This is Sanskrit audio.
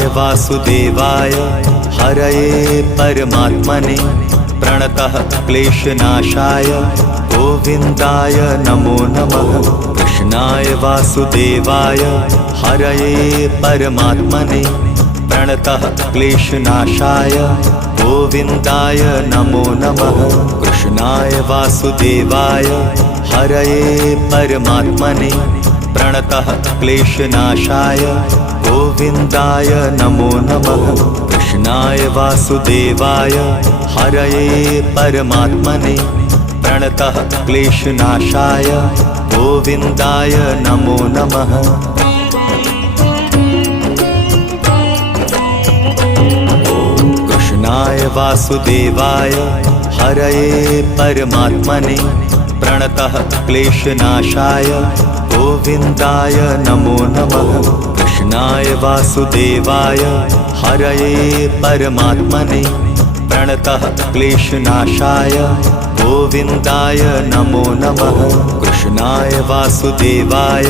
कृष्णाय वासुदेवाय हरये परमात्मने प्रणतः क्लेशनाशाय गोविन्दाय नमो नमः। कृष्णाय वासुदेवाय हरये परमात्मने प्रणतः क्लेशनाशाय गोविन्दाय नमो नमः। कृष्णाय वासुदेवाय हरये परमात्मने प्रणतः क्लेशनाशाय गोविन्दाय नमो नमः। कृष्णाय वासुदेवाय हरये परमात्मने प्रणतः क्लेशनाशाय गोविन्दाय नमो नमः। कृष्णाय वासुदेवाय हरये परमात्मने प्रणतः क्लेशनाशाय गोविन्दाय नमो नमः। कृष्णाय वासुदेवाय हरये परमात्मने प्रणतः क्लेशनाशाय गोविन्दाय नमो नमः। कृष्णाय वासुदेवाय